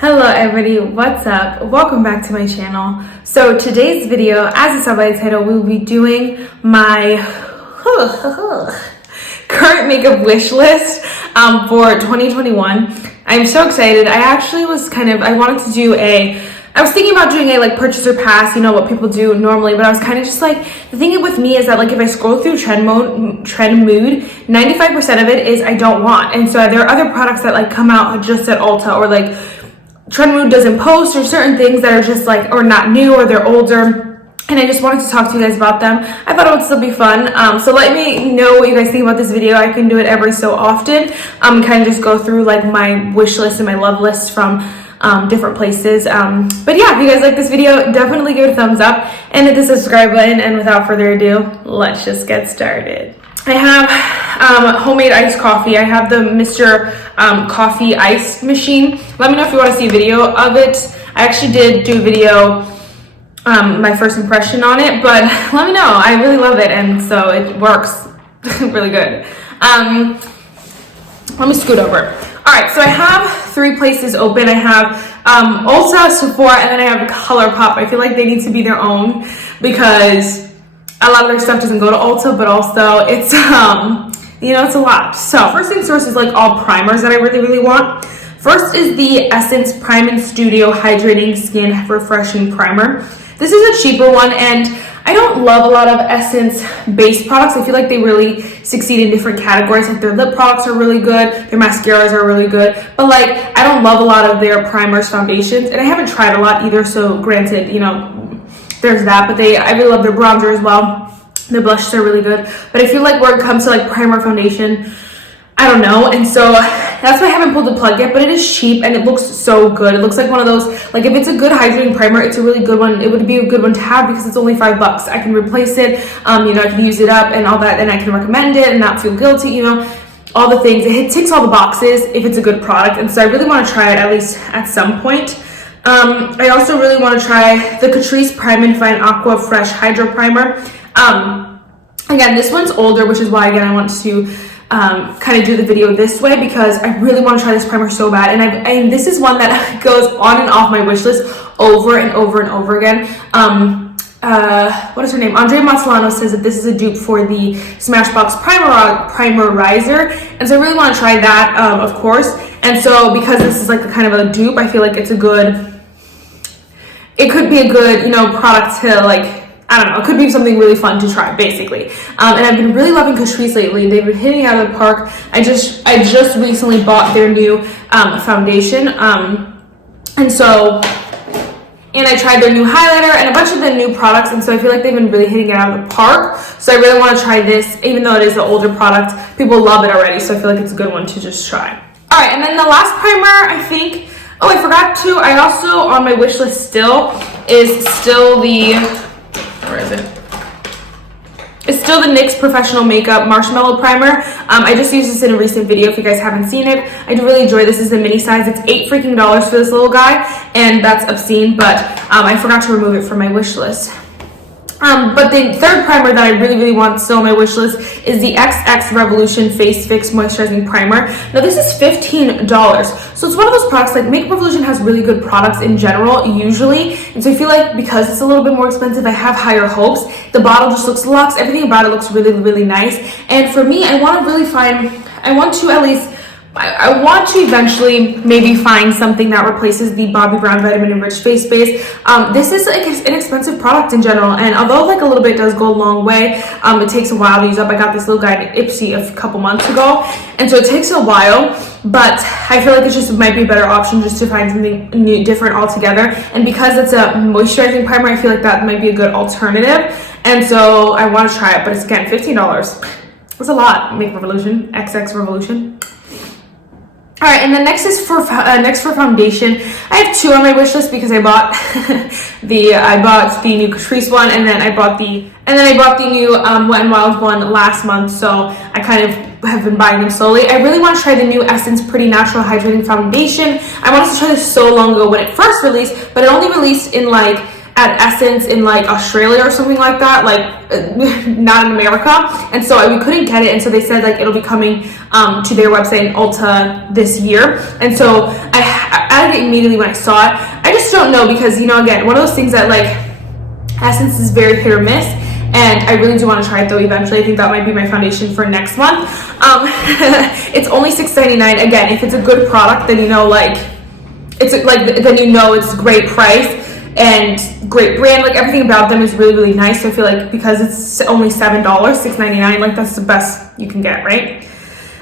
Hello everybody, what's up? Welcome back to my channel. So today's video, as you saw by the title, we will be doing my current makeup wish list for 2021. I'm so excited. I was thinking about doing a purchaser pass, you know, what people do normally, but I was kind of just like, the thing with me is that if I scroll through trend mood, 95% of it is I don't want. And so there are other products that come out just at Ulta, or Trend Mood doesn't post, or certain things that are just or not new, or they're older, and I just wanted to talk to you guys about them. I thought it would still be fun. So let me know what you guys think about this video. I can do it every so often. Kind of just go through my wish list and my love list from different places. But yeah, if you guys like this video, definitely give it a thumbs up and hit the subscribe button. And without further ado, let's just get started. I have homemade iced coffee. I have the Mr. Coffee ice machine. Let me know if you want to see a video of it. I actually did do a video, my first impression on it, but let me know. I really love it, and so it works really good. Let me scoot over. All right, so I have 3 places open. I have Ulta, Sephora, and then I have ColourPop. I feel like they need to be their own because a lot of their stuff doesn't go to Ulta, but also it's, you know, it's a lot. So first things first is all primers that I really want. First is the Essence Prime and Studio Hydrating Skin Refreshing Primer. This is a cheaper one, and I don't love a lot of Essence base products. I feel like they really succeed in different categories. Their lip products are really good, their mascaras are really good, but I don't love a lot of their primers, foundations, and I haven't tried a lot either, so granted, you know, there's that, but I really love their bronzer as well. Their blushes are really good, but I feel like where it comes to primer, foundation, I don't know, and so that's why I haven't pulled the plug yet, but it is cheap and it looks so good. It looks like one of those, if it's a good hydrating primer, it's a really good one. It would be a good one to have because it's only $5. I can replace it, you know, I can use it up and all that, and I can recommend it and not feel guilty, you know, all the things. It ticks all the boxes if it's a good product, and so I really want to try it at least at some point. I also really want to try the Catrice Prime and Fine Aqua Fresh Hydro Primer. Again, this one's older, which is why, again, I want to kind of do the video this way because I really want to try this primer so bad. And this is one that goes on and off my wish list over and over and over again. What is her name? Andrea Mazzolano says that this is a dupe for the Smashbox Primerizer. And so I really want to try that, of course. And so because this is kind of a dupe, I feel like it could be a good, you know, product to I don't know, it could be something really fun to try, basically. And I've been really loving Catrice lately. They've been hitting out of the park. I just recently bought their new foundation. And I tried their new highlighter and a bunch of the new products, and so I feel like they've been really hitting it out of the park. So I really want to try this, even though it is an older product. People love it already, so I feel like it's a good one to just try. All right, and then the last primer, I think, oh, I forgot to, I also, on my wish list is still the, where is it? It's still the NYX Professional Makeup Marshmallow Primer. I just used this in a recent video if you guys haven't seen it. I do really enjoy this. This is the mini size. It's $8 freaking for this little guy, and that's obscene, but I forgot to remove it from my wish list. But the third primer that I really want still on my wish list is the XX Revolution Face Fix Moisturizing Primer. Now this is $15, so it's one of those products, Makeup Revolution has really good products in general usually, and so I feel like because it's a little bit more expensive, I have higher hopes. The bottle just looks luxe, everything about it looks really nice, and for me, I want to eventually maybe find something that replaces the Bobbi Brown Vitamin Enriched Face Base. This is an inexpensive product in general, and although a little bit does go a long way, it takes a while to use up. I got this little guy at Ipsy a couple months ago, and so it takes a while, but I feel like it just might be a better option just to find something new, different altogether. And because it's a moisturizing primer, I feel like that might be a good alternative, and so I want to try it, but it's again $15. That's a lot. Makeup Revolution, XX Revolution. All right, and then next for foundation. I have 2 on my wish list because I bought the new Catrice one, and then I bought the new Wet n Wild one last month. So I kind of have been buying them slowly. I really want to try the new Essence Pretty Natural Hydrating Foundation. I wanted to try this so long ago when it first released, but it only released in at Essence in like Australia or something like that, like not in America, and so we couldn't get it, and so they said like it'll be coming to their website in Ulta this year, and so I added it immediately when I saw it. I just don't know, because, you know, again, one of those things that like Essence is very hit or miss, and I really do want to try it though eventually. I think that might be my foundation for next month. It's only $6.99. Again, if it's a good product, then you know, like, it's like, then you know it's great price and great brand. Like, everything about them is really, really nice. So I feel like because it's only $7, $6.99, like that's the best you can get, right?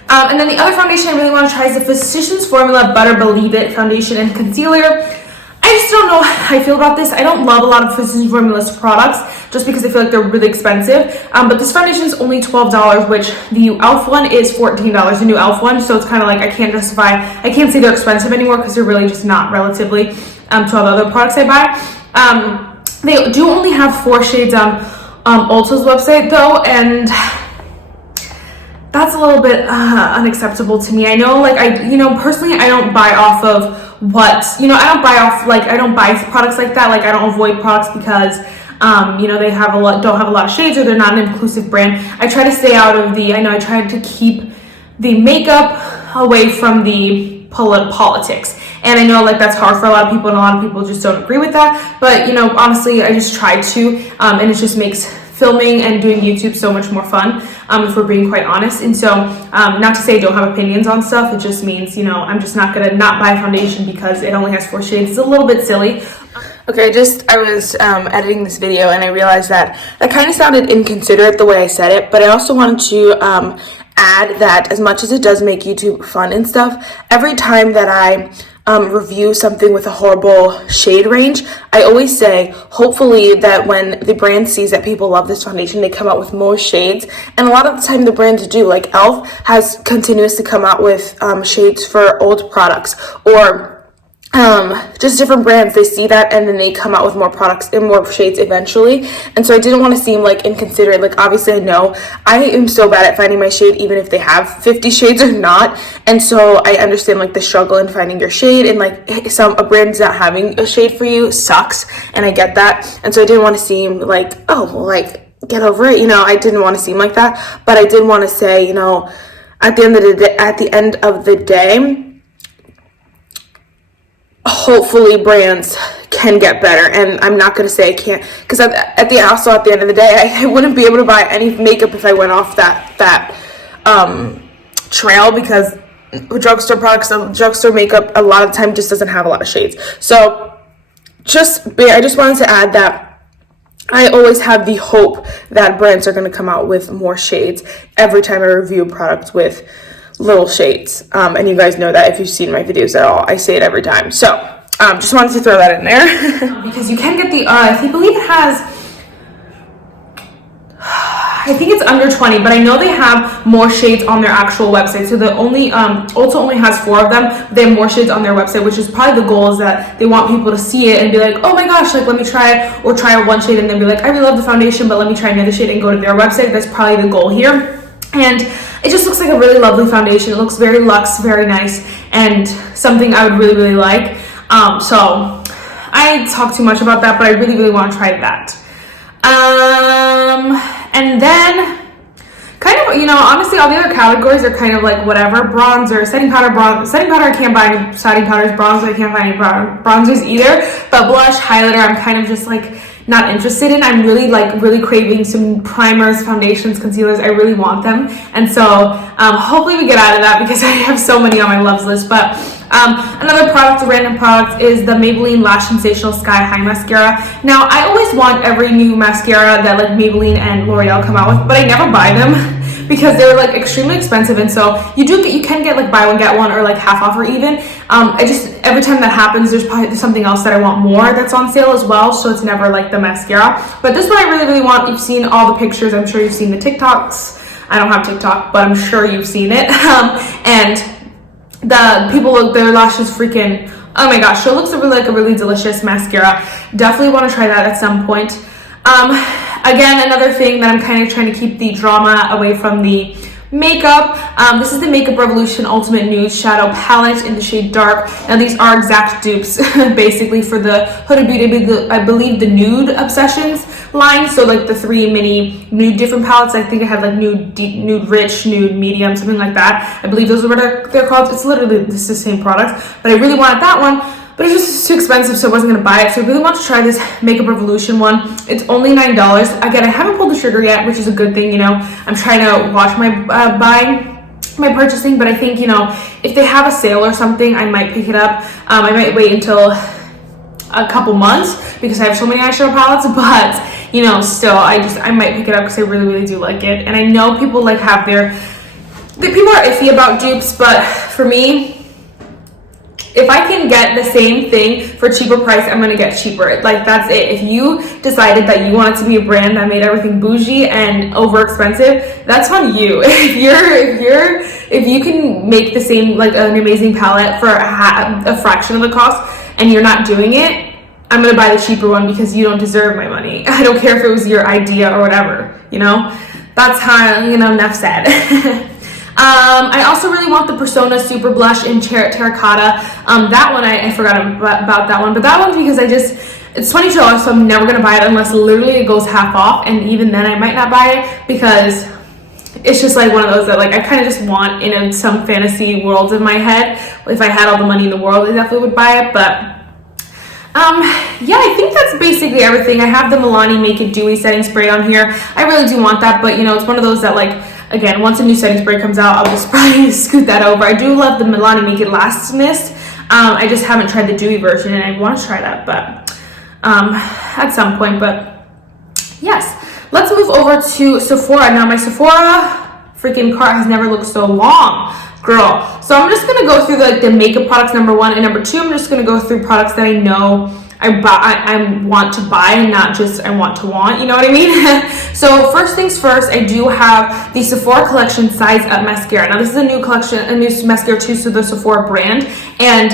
And then the other foundation I really want to try is the Physicians Formula Butter Believe It Foundation and Concealer. I just don't know how I feel about this. I don't love a lot of Physicians Formula's products just because I feel like they're really expensive. But this foundation is only $12, which the e.l.f. one is $14, the new e.l.f. one. So it's kind of like I can't say they're expensive anymore because they're really just not relatively to all the other products I buy. They do only have 4 shades on Ulta's website though, and that's a little bit unacceptable to me. I know, like, personally, I don't buy off of I don't buy products like that. Like, I don't avoid products because, they don't have a lot of shades, or they're not an inclusive brand. I try to stay out of I try to keep the makeup away from the politics. And I know, like, that's hard for a lot of people, and a lot of people just don't agree with that. But, honestly, I just try to, and it just makes filming and doing YouTube so much more fun, if we're being quite honest. And so, not to say I don't have opinions on stuff, it just means, I'm just not gonna not buy a foundation because it only has 4 shades. It's a little bit silly. Okay, I was editing this video and I realized that kind of sounded inconsiderate the way I said it, but I also wanted to add that as much as it does make YouTube fun and stuff, every time that I review something with a horrible shade range, I always say, hopefully that when the brand sees that people love this foundation, they come out with more shades. And a lot of the time the brands do, like e.l.f. has continuously come out with shades for old products, or just different brands. They see that and then they come out with more products and more shades eventually. And so I didn't want to seem like inconsiderate. Like, obviously I know I am so bad at finding my shade, even if they have 50 shades or not. And so I understand like the struggle in finding your shade, and like a brand's not having a shade for you sucks, and I get that. And so I didn't want to seem like, oh, well, like, get over it. I didn't want to seem like that, but I did want to say, at the end of the day, hopefully brands can get better. And I'm not going to say I can't, because at the end of the day, I wouldn't be able to buy any makeup if I went off that trail, because drugstore products, drugstore makeup a lot of time just doesn't have a lot of shades. So I just wanted to add that I always have the hope that brands are going to come out with more shades every time I review a product with little shades, and you guys know that if you've seen my videos at all, I say it every time. So just wanted to throw that in there. Because you can get the I believe it has, I think it's under 20, but I know they have more shades on their actual website. So the only Ulta only has 4 of them. They have more shades on their website, which is probably the goal, is that they want people to see it and be like, oh my gosh, like, let me try it, or try one shade and then be like, I really love the foundation, but let me try another shade, and go to their website. That's probably the goal here. And it just looks like a really lovely foundation. It looks very luxe, very nice, and something I would really, really like. So I talk too much about that, but I really, really want to try that. And then kind of, honestly, all the other categories are kind of like whatever. Bronzer, setting powder, I can't buy any setting powders. Bronzer, I can't buy any bronzers either. But blush, highlighter, I'm kind of just like not interested in. I'm really craving some primers, foundations, concealers. I really want them. And so hopefully we get out of that, because I have so many on my loves list. But another product, a random product, is the Maybelline Lash Sensational Sky High Mascara. Now, I always want every new mascara that like Maybelline and L'Oreal come out with, but I never buy them because they're like extremely expensive. And so you can get like buy one get one, or like half off, or even every time that happens, there's something else that I want more that's on sale as well. So it's never like the mascara. But this one I really, really want. You've seen all the pictures. I'm sure you've seen the TikToks. I don't have TikTok, but I'm sure you've seen it. And the people look, their lashes freaking, oh my gosh, so it looks like a really delicious mascara. Definitely want to try that at some point. Again, another thing that I'm kind of trying to keep the drama away from the makeup. This is the Makeup Revolution Ultimate Nude Shadow Palette in the shade Dark. Now these are exact dupes basically for the Huda Beauty, I believe the Nude Obsessions line. So like the 3 mini nude different palettes. I think I have like nude deep, nude rich, nude medium, something like that. I believe those are what they're called. It's literally the same product, but I really wanted that one. But it was just too expensive, so I wasn't going to buy it. So I really want to try this Makeup Revolution one. It's only $9. Again, I haven't pulled the trigger yet, which is a good thing, you know. I'm trying to watch my my purchasing, but I think, you know, if they have a sale or something, I might pick it up. I might wait until a couple months because I have so many eyeshadow palettes, but, you know, still, I might pick it up because I really, really do like it. And I know people, like, have people are iffy about dupes, but for me, if I can get the same thing for cheaper price, I'm gonna get cheaper. Like, that's it. If you decided that you wanted to be a brand that made everything bougie and over expensive, that's on you. If you can make the same, like, an amazing palette for a fraction of the cost and you're not doing it, I'm gonna buy the cheaper one because you don't deserve my money. I don't care if it was your idea or whatever, you know? That's how, you know, enough said. I also really want the Persona Super Blush in Terracotta. That one, I forgot about that one, but that one's because it's $22, so I'm never going to buy it unless literally it goes half off, and even then I might not buy it because it's just like one of those that, like, I kind of just want in some fantasy worlds in my head. If I had all the money in the world, I definitely would buy it, but yeah, I think that's basically everything. I have the Milani Make It Dewy setting spray on here. I really do want that, but, you know, it's one of those that, like, again, once a new setting spray comes out, I'll just probably scoot that over. I do love the Milani Make It Last Mist. I just haven't tried the dewy version, and I want to try that, but at some point. But yes, let's move over to Sephora. Now, my Sephora freaking cart has never looked so long, girl. So I'm just going to go through the makeup products, number 1, and number 2, I'm just going to go through products that I know I want to buy and not just I want, you know what I mean? So first things first, I do have the Sephora Collection Size Up Mascara. Now this is a new collection, a new mascara too, so the Sephora brand, and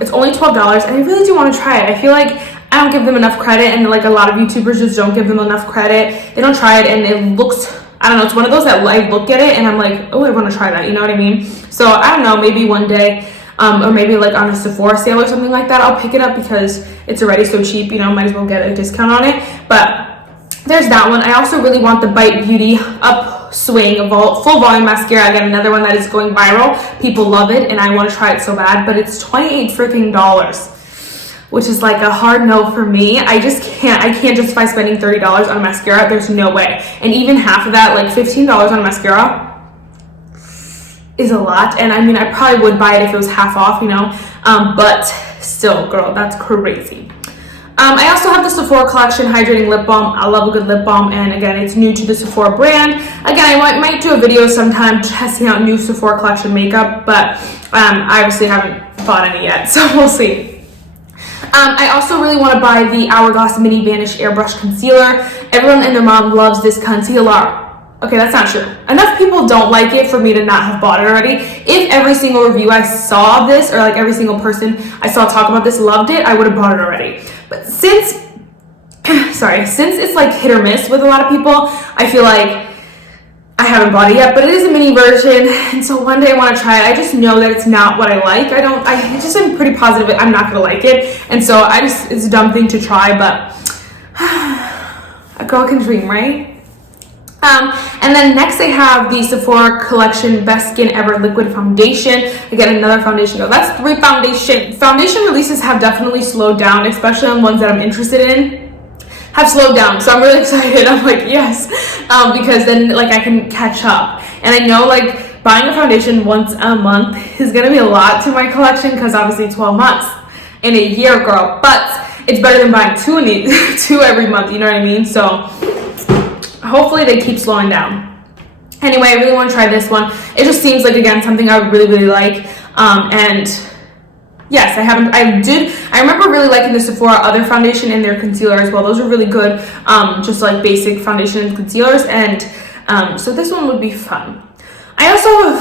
it's only $12, and I really do want to try it. I feel like I don't give them enough credit, and like a lot of YouTubers just don't give them enough credit. They don't try it, and it looks, I don't know, it's one of those that I look at it and I'm like, oh, I want to try that, you know what I mean? So I don't know, maybe one day, or maybe like on a Sephora sale or something like that, I'll pick it up because it's already so cheap, you know, might as well get a discount on it. But there's that one. I also really want the Bite Beauty Upswing Full Volume Mascara. Again, another one that is going viral. People love it and I want to try it so bad, but it's $28 freaking, which is like a hard no for me. I can't justify spending $30 on a mascara. There's no way. And even half of that, like $15 on a mascara, is a lot. And I mean, I probably would buy it if it was half off, you know, but still, girl, that's crazy. I also have the Sephora Collection Hydrating Lip Balm. I love a good lip balm, and again, it's new to the Sephora brand. Again, I might do a video sometime testing out new Sephora Collection makeup, but I obviously haven't bought any yet, so we'll see. I also really want to buy the Hourglass Mini Vanish Airbrush Concealer. Everyone and their mom loves this concealer. Okay, that's not true. Enough people don't like it for me to not have bought it already. If every single review I saw of this, or like every single person I saw talk about this loved it, I would have bought it already. But since it's like hit or miss with a lot of people, I feel like I haven't bought it yet, but it is a mini version, and so one day I want to try it. I just know that it's not what I like. I'm pretty positive I'm not gonna like it, and so it's a dumb thing to try, but a girl can dream, right? And then next I have the Sephora Collection Best Skin Ever Liquid Foundation. Again, another foundation. That's 3 foundation releases have definitely slowed down, especially on ones that I'm interested in, have slowed down. So I'm really excited. I'm like, yes, because then like I can catch up. And I know like buying a foundation once a month is gonna be a lot to my collection because obviously 12 months in a year, girl. But it's better than buying 2 every month. You know what I mean? So hopefully they keep slowing down. Anyway, I really want to try this one. It just seems like, again, something I would really, really like. And yes, I remember really liking the Sephora other foundation and their concealer as well. Those are really good, just like basic foundation and concealers. And so this one would be fun. I also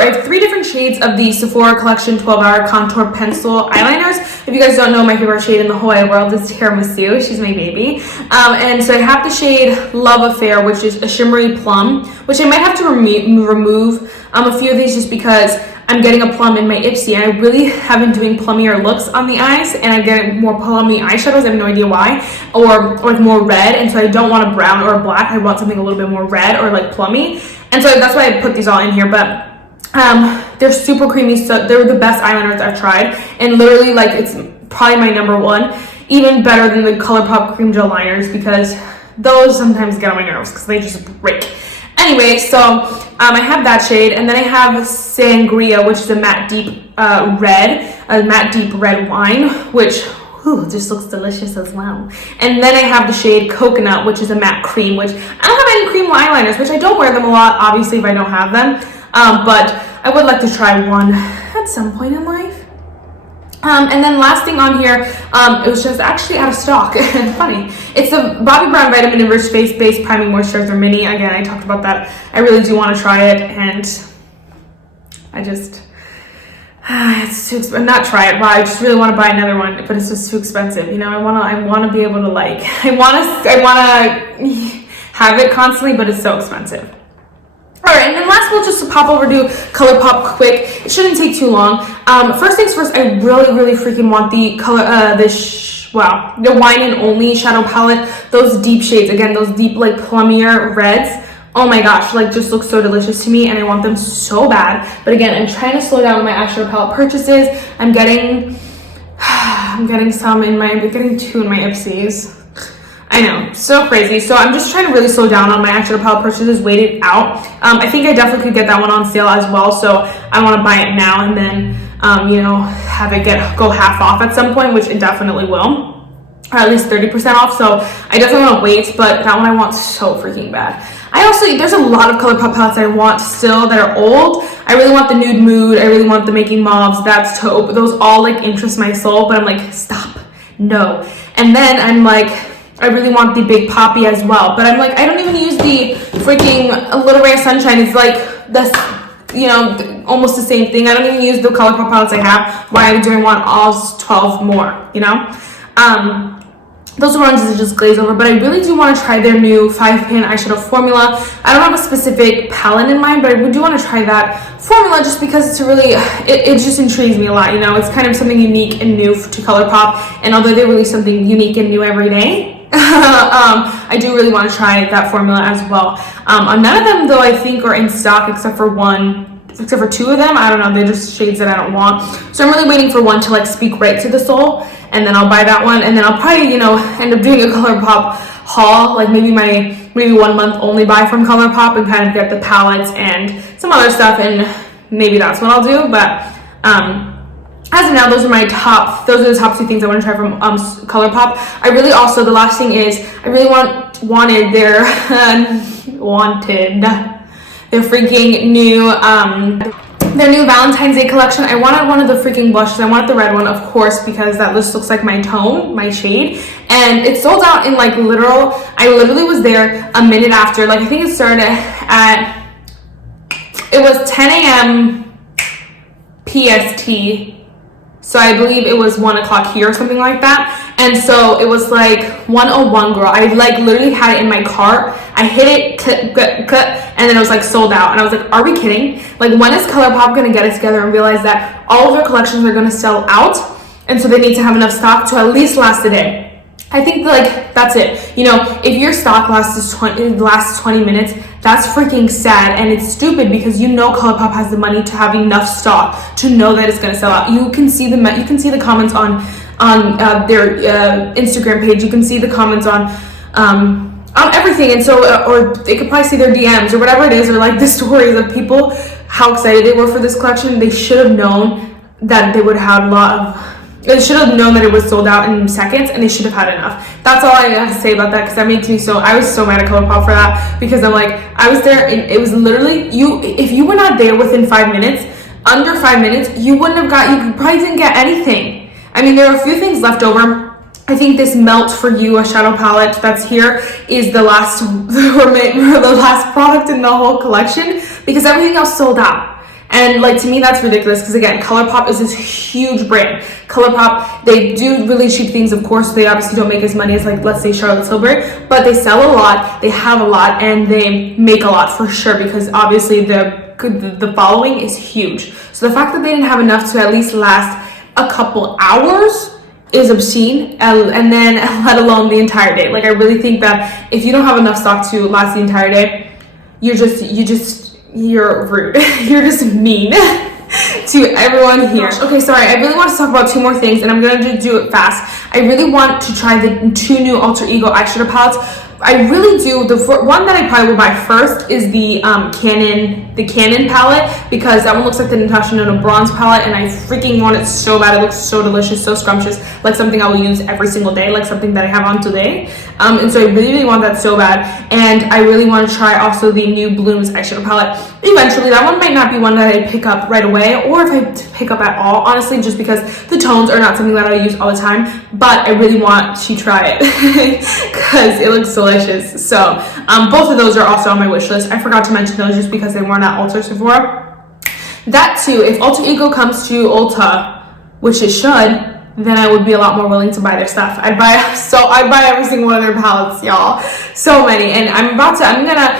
have 3 different shades of the Sephora Collection 12-Hour Contour Pencil Eyeliners. If you you guys don't know, my favorite shade in the whole wide world is Tiramisu. She's my baby. And so I have the shade Love Affair, which is a shimmery plum, which I might have to remove a few of these just because I'm getting a plum in my Ipsy, and I really have been doing plummier looks on the eyes, and I'm getting more plummy eyeshadows. I have no idea why, or like more red, and so I don't want a brown or a black. I want something a little bit more red or like plummy, and so that's why I put these all in here. But they're super creamy, so they're the best eyeliners I've tried, and literally like it's probably my number one, even better than the ColourPop cream gel liners, because those sometimes get on my nerves because they just break. Anyway, so I have that shade, and then I have Sangria, which is a matte deep red wine, which just looks delicious as well. And then I have the shade Coconut, which is a matte cream, which I don't have any cream eyeliners, which I don't wear them a lot, obviously, if I don't have them. But I would like to try one at some point in life. And then last thing on here, it was just actually out of stock. And funny, it's the Bobbi Brown Vitamin Enriched Face Base Priming Moisturizer Mini. Again, I talked about that. I really do want to try it, and I just it's too expensive. Not try it, but I just really want to buy another one, but it's just too expensive. You know, I want to be able to like, I want to have it constantly, but it's so expensive. Alright, and then last we'll just pop over to ColourPop quick. It shouldn't take too long. First things first, I really freaking want the the Wine and Only shadow palette. Those deep shades, again, those deep like plummier reds. Oh my gosh, like just look so delicious to me, and I want them so bad. But again, I'm trying to slow down my eyeshadow palette purchases. I'm getting some in my, I'm getting 2 in my Ipsys. I know, so crazy. So I'm just trying to really slow down on my eyeshadow palette purchases, wait it out. I think I definitely could get that one on sale as well. So I want to buy it now and then, you know, have it go half off at some point, which it definitely will, or at least 30% off. So I definitely want to wait, but that one I want so freaking bad. There's a lot of ColourPop palettes I want still that are old. I really want the Nude Mood. I really want the Making Mauves. That's Taupe. Those all like interest my soul, but I'm like, stop, no. And then I'm like, I really want the Big Poppy as well, but I'm like, I don't even use the freaking Little Ray of Sunshine. It's like that's, you know, almost the same thing. I don't even use the ColourPop palettes I have. Why do I want all 12 more, you know? Those ones is just glaze over, but I really do want to try their new 5-pan eyeshadow formula. I don't have a specific palette in mind, but I do want to try that formula just because it's really, it just intrigues me a lot, you know? It's kind of something unique and new to ColourPop, and although they release something unique and new every day, I do really want to try that formula as well. None of them, though, I think are in stock except for 2 of them. I don't know, they're just shades that I don't want. So I'm really waiting for one to like speak right to the soul, and then I'll buy that one, and then I'll probably, you know, end up doing a ColourPop haul, like maybe 1 month only buy from ColourPop and kind of get the palettes and some other stuff, and maybe that's what I'll do. But as of now, those are the top 2 things I want to try from ColourPop. I really also, the last thing is, I really wanted their freaking new their new Valentine's Day collection. I wanted one of the freaking blushes. I wanted the red one, of course, because that just looks like my tone, my shade. And it sold out in like I literally was there a minute after. Like I think it started it was 10 a.m. PST. So I believe it was 1 o'clock here or something like that. And so it was like 101, girl. I like literally had it in my cart. I hit it, and then it was like sold out. And I was like, are we kidding? Like, when is ColourPop gonna get it together and realize that all of their collections are gonna sell out? And so they need to have enough stock to at least last a day. I think like that's it. You know, if your stock lasts 20 minutes, that's freaking sad, and it's stupid because you know ColourPop has the money to have enough stock to know that it's gonna sell out. You can see the comments on their Instagram page. You can see the comments on everything, and so or they could probably see their DMs or whatever it is, or like the stories of people how excited they were for this collection. They should have known that they would have they should have known that it was sold out in seconds, and they should have had enough. That's all I have to say about that, because that makes me I was so mad at ColourPop for that, because I'm like, I was there, and it was literally, if you were not there within 5 minutes, under 5 minutes, you probably didn't get anything. I mean, there are a few things left over. I think this Melt For You, a shadow palette that's here, is the last product in the whole collection, because everything else sold out. And like, to me, that's ridiculous because again, ColourPop is this huge brand. ColourPop, they do really cheap things, of course. They obviously don't make as money as, like, let's say Charlotte Tilbury, but they sell a lot, they have a lot, and they make a lot for sure because obviously the following is huge. So the fact that they didn't have enough to at least last a couple hours is obscene, and then let alone the entire day. Like, I really think that if you don't have enough stock to last the entire day, you're rude. You're just mean to everyone here. Okay, sorry, I really want to talk about 2 more things, and I'm gonna do it fast. I really want to try the 2 new Alter Ego eyeshadow palettes. I really do. The one that I probably will buy first is the Canon palette, because that one looks like the Natasha Denona bronze palette, and I freaking want it so bad. It looks so delicious, so scrumptious, like something I will use every single day, like something that I have on today. And so I really want that so bad, and I really want to try also the new Blooms eyeshadow palette. Eventually, that one might not be one that I pick up right away, or if I pick up at all, honestly, just because the tones are not something that I use all the time, but I really want to try it because it looks delicious. So both of those are also on my wish list. I forgot to mention those just because they weren't at Ulta Sephora. That too, if Alter Ego comes to Ulta, which it should, then I would be a lot more willing to buy their stuff. I'd buy every single one of their palettes, y'all. So many. And I'm gonna,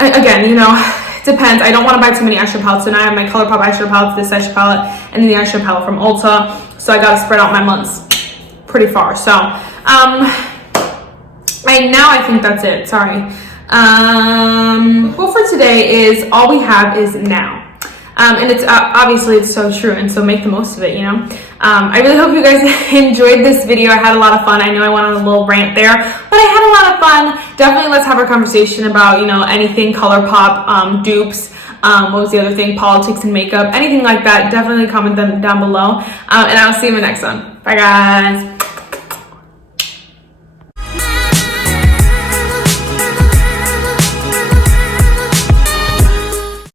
again, you know, it depends. I don't want to buy too many eyeshadow palettes. So now I have my ColourPop eyeshadow palette, this eyeshadow palette, and then the eyeshadow palette from Ulta. So I gotta spread out my months pretty far. So, I think that's it. Sorry. Well, for today is all we have is now. And it's obviously it's so true, and so make the most of it, you know. I really hope you guys enjoyed this video. I had a lot of fun. I know I went on a little rant there, but I had a lot of fun. Definitely let's have a conversation about, you know, anything ColourPop, dupes, what was the other thing, politics and makeup, anything like that. Definitely comment them down below, and I'll see you in the next one. Bye guys.